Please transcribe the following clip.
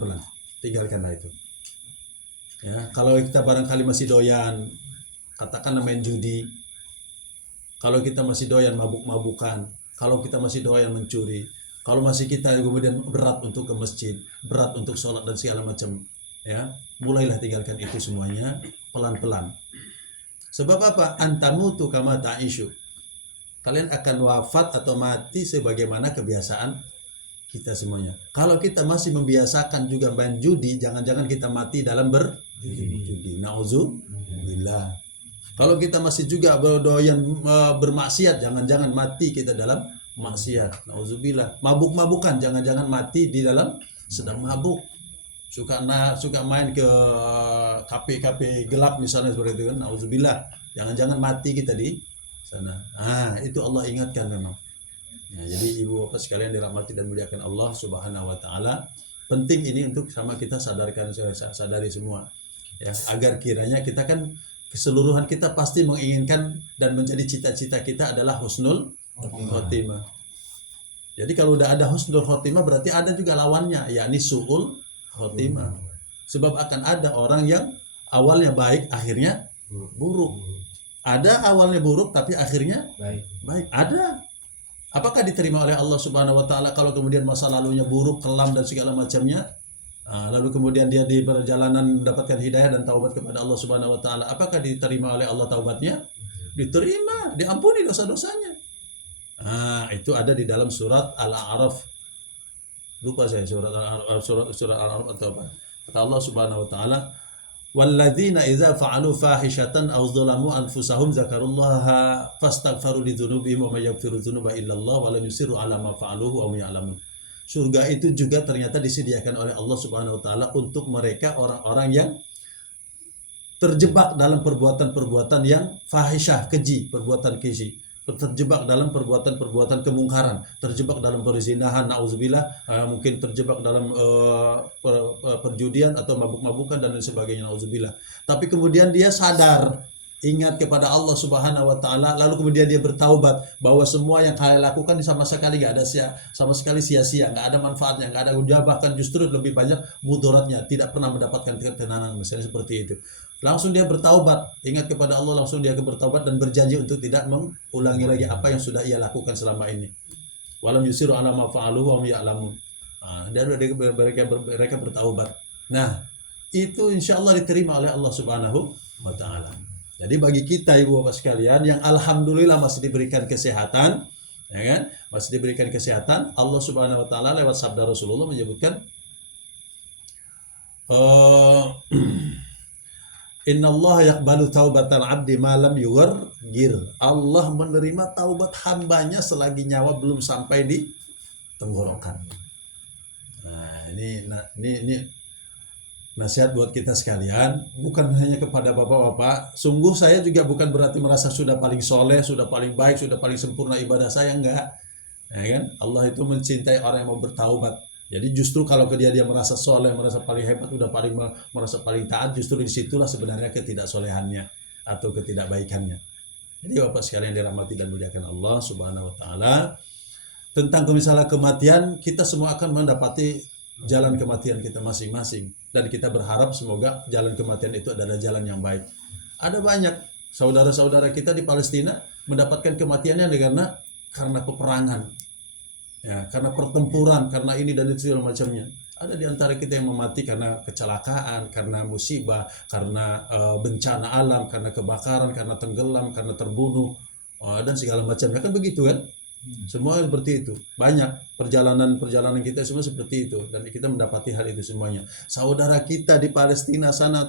pelan, tinggalkanlah itu. Ya, kalau kita barangkali masih doyan, katakanlah main judi, kalau kita masih doyan mabuk-mabukan, kalau kita masih doyan mencuri, kalau masih kita kemudian berat untuk ke masjid, berat untuk sholat dan segala macam, ya, mulailah tinggalkan itu semuanya pelan-pelan. Sebab apa? Antamutu kama ta'ishu. Kalian akan wafat atau mati sebagaimana kebiasaan kita semuanya. Kalau kita masih membiasakan juga main judi, jangan-jangan kita mati dalam berjudi. Nauzubillah. Kalau kita masih juga berdoyan bermaksiat, jangan-jangan mati kita dalam maksiat. Nauzubillah. Mabuk-mabukan, jangan-jangan mati di dalam sedang mabuk. Suka main ke kafe-kafe gelap misalnya seperti itu kan. Nauzubillah. Jangan-jangan mati kita di sana. Itu Allah ingatkan memang. Ya, jadi ibu bapak sekalian dirahmati dan muliakan Allah Subhanahu wa taala. Penting ini untuk sama kita sadari semua. Ya, agar kiranya kita kan keseluruhan kita pasti menginginkan dan menjadi cita-cita kita adalah husnul khotimah. Jadi kalau udah ada husnul khotimah berarti ada juga lawannya, yakni su'ul khotimah. Sebab akan ada orang yang awalnya baik akhirnya buruk. Ada awalnya buruk tapi akhirnya baik. Ada. Apakah diterima oleh Allah Subhanahu wa taala kalau kemudian masa lalunya buruk, kelam dan segala macamnya? Lalu kemudian dia di perjalanan mendapatkan hidayah dan taubat kepada Allah Subhanahu wa taala. Apakah diterima oleh Allah taubatnya? Diterima, diampuni dosa-dosanya. Itu ada di dalam surat Al-A'raf. Lupa saya surat Al-A'raf atau apa. Kata Allah Subhanahu wa taala, "Walladzina idza fa'alu fahishatan aw dzalamu anfusahum dzakarullaha fastaghfaru lidzunubihim wa may yaghfiru dzunuba illallah wa lam yusirru 'ala ma fa'aluhu wa hum ya'lamun." Surga itu juga ternyata disediakan oleh Allah Subhanahu wa taala untuk mereka orang-orang yang terjebak dalam perbuatan-perbuatan yang fahisyah, keji, perbuatan keji, terjebak dalam perbuatan-perbuatan kemungkaran, terjebak dalam perzinahan, nauzubillah, mungkin terjebak dalam perjudian atau mabuk-mabukan dan lain sebagainya, nauzubillah. Tapi kemudian dia sadar, ingat kepada Allah Subhanahu wa taala, lalu kemudian dia bertaubat bahwa semua yang kalian lakukan sama sekali enggak ada sama sekali sia-sia, enggak ada manfaatnya, enggak ada ujah, bahkan justru lebih banyak mudaratnya, tidak pernah mendapatkan ketenangan, misalnya seperti itu. Langsung dia bertaubat, ingat kepada Allah, langsung dia bertaubat dan berjanji untuk tidak mengulangi lagi apa yang sudah ia lakukan selama ini. Walam yusiru ala ma fa'alu wa hum ya'lamun. Dan mereka bertaubat. Nah, itu insya Allah diterima oleh Allah Subhanahu wa taala. Jadi bagi kita ibu bapak sekalian yang alhamdulillah masih diberikan kesehatan, ya kan? Masih diberikan kesehatan, Allah Subhanahu wa taala lewat sabda Rasulullah menyebutkan Innallaha yaqbalu taubatal abdi ma lam yughargir. Allah menerima taubat hambanya selagi nyawa belum sampai di tenggorokan. Ini nasihat buat kita sekalian, bukan hanya kepada bapak-bapak. Sungguh saya juga bukan berarti merasa sudah paling soleh, sudah paling baik, sudah paling sempurna ibadah saya, enggak. Ya kan? Allah itu mencintai orang yang mau bertaubat. Jadi justru kalau dia merasa soleh, merasa paling hebat, merasa paling taat, justru disitulah sebenarnya ketidaksolehannya atau ketidakbaikannya. Jadi bapak sekalian dirahmati dan muliakan Allah Subhanahu wa taala. Tentang misalnya kematian, kita semua akan mendapati jalan kematian kita masing-masing. Dan kita berharap semoga jalan kematian itu adalah jalan yang baik. Ada banyak saudara-saudara kita di Palestina mendapatkan kematiannya karena peperangan. Ya, karena pertempuran, karena ini dan itu segala macamnya. Ada di antara kita yang mati karena kecelakaan, karena musibah, karena bencana alam, karena kebakaran, karena tenggelam, karena terbunuh, dan segala macamnya. Kan begitu kan? Semua seperti itu. Banyak perjalanan kita semua seperti itu, dan kita mendapati hal itu semuanya. Saudara kita di Palestina sana tuh